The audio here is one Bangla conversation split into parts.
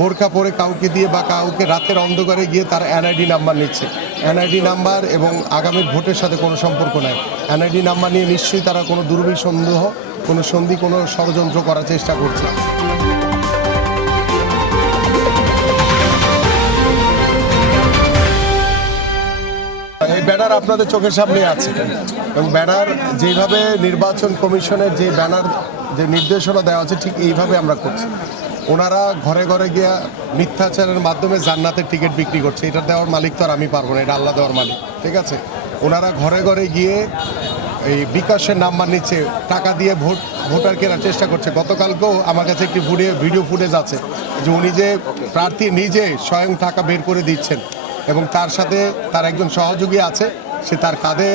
বোরকা পরে কাউকে দিয়ে বা কাউকে রাতের অন্ধকারে গিয়ে তার এনআইডি নাম্বার নিচ্ছে। এনআইডি নাম্বার এবং আগামীর ভোটের সাথে কোনো সম্পর্ক নাই। এনআইডি নাম্বার নিয়ে নিশ্চয়ই তারা কোনো দুর্বিসন্দেহ, কোনো সন্ধি, কোনো ষড়যন্ত্র করার চেষ্টা করছে। এই ব্যানার আপনাদের চোখের সামনে আছে এবং ব্যানার যেভাবে নির্বাচন কমিশনের যে ব্যানার যে নির্দেশনা দেওয়া আছে ঠিক এইভাবে আমরা করছি। ওনারা ঘরে ঘরে গিয়ে মিথ্যাচারের মাধ্যমে জান্নাতের টিকিট বিক্রি করছে। এটা দেওয়ার মালিক তো আর আমি পারবো না, এটা আল্লাহ দেওয়ার মালিক, ঠিক আছে। ওনারা ঘরে ঘরে গিয়ে এই বিকাশের নাম্বার নিচ্ছে, টাকা দিয়ে ভোটার কেনার চেষ্টা করছে। গতকালকেও আমার কাছে একটি ভিডিও ফুটেজ আছে যে উনি যে প্রার্থী নিজে স্বয়ং টাকা বের করে দিচ্ছেন এবং তার সাথে তার একজন সহযোগী আছে, সে তার কাঁধে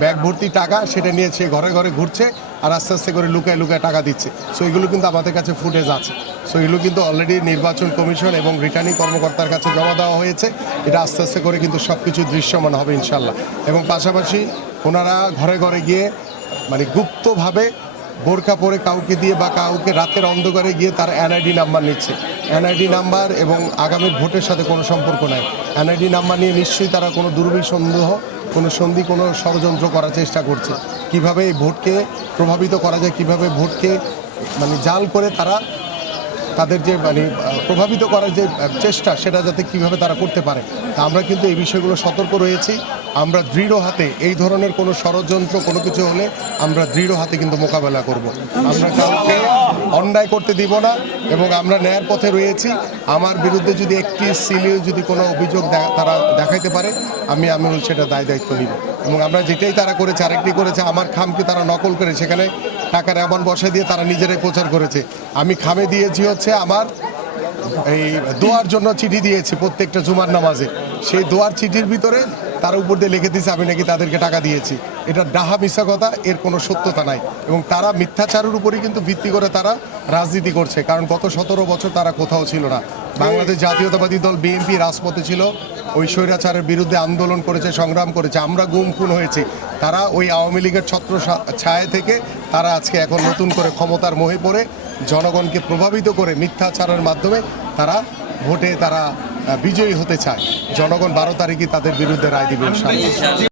ব্যাগ ভর্তি টাকা সেটা নিয়ে সে ঘরে ঘরে ঘুরছে আর আস্তে আস্তে করে লুকায় লুকায় টাকা দিচ্ছে। সো এগুলো কিন্তু আমাদের কাছে ফুটেজ আছে। সো এগুলো কিন্তু অলরেডি নির্বাচন কমিশন এবং রিটার্নিং কর্মকর্তার কাছে জমা দেওয়া হয়েছে। এটা আস্তে আস্তে করে কিন্তু সব কিছু দৃশ্যমান হবে ইনশাল্লাহ। এবং পাশাপাশি ওনারা ঘরে ঘরে গিয়ে মানে গুপ্তভাবে বোরকা পরে কাউকে দিয়ে বা কাউকে রাতের অন্ধকারে গিয়ে তার এনআইডি নাম্বার নিচ্ছে। এনআইডি নাম্বার এবং আগামীর ভোটের সাথে কোনো সম্পর্ক নাই। এনআইডি নাম্বার নিয়ে নিশ্চয়ই তারা কোনো দুর্বিসন্দেহ, কোনো সন্ধি, কোনো ষড়যন্ত্র করার চেষ্টা করছে। কিভাবে এই ভোটকে প্রভাবিত করা যায়, কিভাবে ভোটকে মানে জাল করে তারা তাদের যে মানে প্রভাবিত করার যে চেষ্টা সেটা যাতে কিভাবে তারা করতে পারে। তা আমরা কিন্তু এই বিষয়গুলো সতর্ক রয়েছি। আমরা দৃঢ় হাতে এই ধরনের কোনো ষড়যন্ত্র কোনো কিছু হলে আমরা দৃঢ় হাতে কিন্তু মোকাবেলা করব। আমরা কাউকে অন্যায় করতে দিব না এবং আমরা ন্যায়ের পথে রয়েছি। আমার বিরুদ্ধে যদি একটি সিলিয়ে যদি কোনো অভিযোগ তারা দেখাইতে পারে আমি সেটা দায়িত্ব নিব। এবং আমরা যেটাই তারা করেছে, আরেকটি করেছে আমার খামকে তারা নকল করে সেখানে টাকার অ্যামাউন্ট বসায় দিয়ে তারা নিজেরাই প্রচার করেছে। আমি খামে দিয়েছি হচ্ছে আমার এই দোয়ার জন্য চিঠি দিয়েছি প্রত্যেকটা জুমার নামাজে। সেই দোয়ার চিঠির ভিতরে তার উপর দিয়ে লিখে দিয়েছে আমি নাকি তাদেরকে টাকা দিয়েছি। এটা ডাহা মিথ্যা কথা, এর কোনো সত্যতা নাই। এবং তারা মিথ্যাচারের উপরই কিন্তু ভিত্তি করে তারা রাজনীতি করছে। কারণ গত 17 বছর তারা কোথাও ছিল না। বাংলাদেশ জাতীয়তাবাদী দল বিএনপি রাজপথে ছিল, ওই স্বৈরাচারের বিরুদ্ধে আন্দোলন করেছে, সংগ্রাম করেছে। আমরা গুম খুন হয়েছি। তারা ওই আওয়ামী লীগের ছত্র ছায়া থেকে তারা আজকে এখন নতুন করে ক্ষমতার মোহে পড়ে জনগণকে প্রভাবিত করে মিথ্যাচারের মাধ্যমে তারা ভোটে তারা বিজয়ী হতে চায়। জনগণ 12 তারিখে তাদের বিরুদ্ধে রায় দিবে ইনশাআল্লাহ।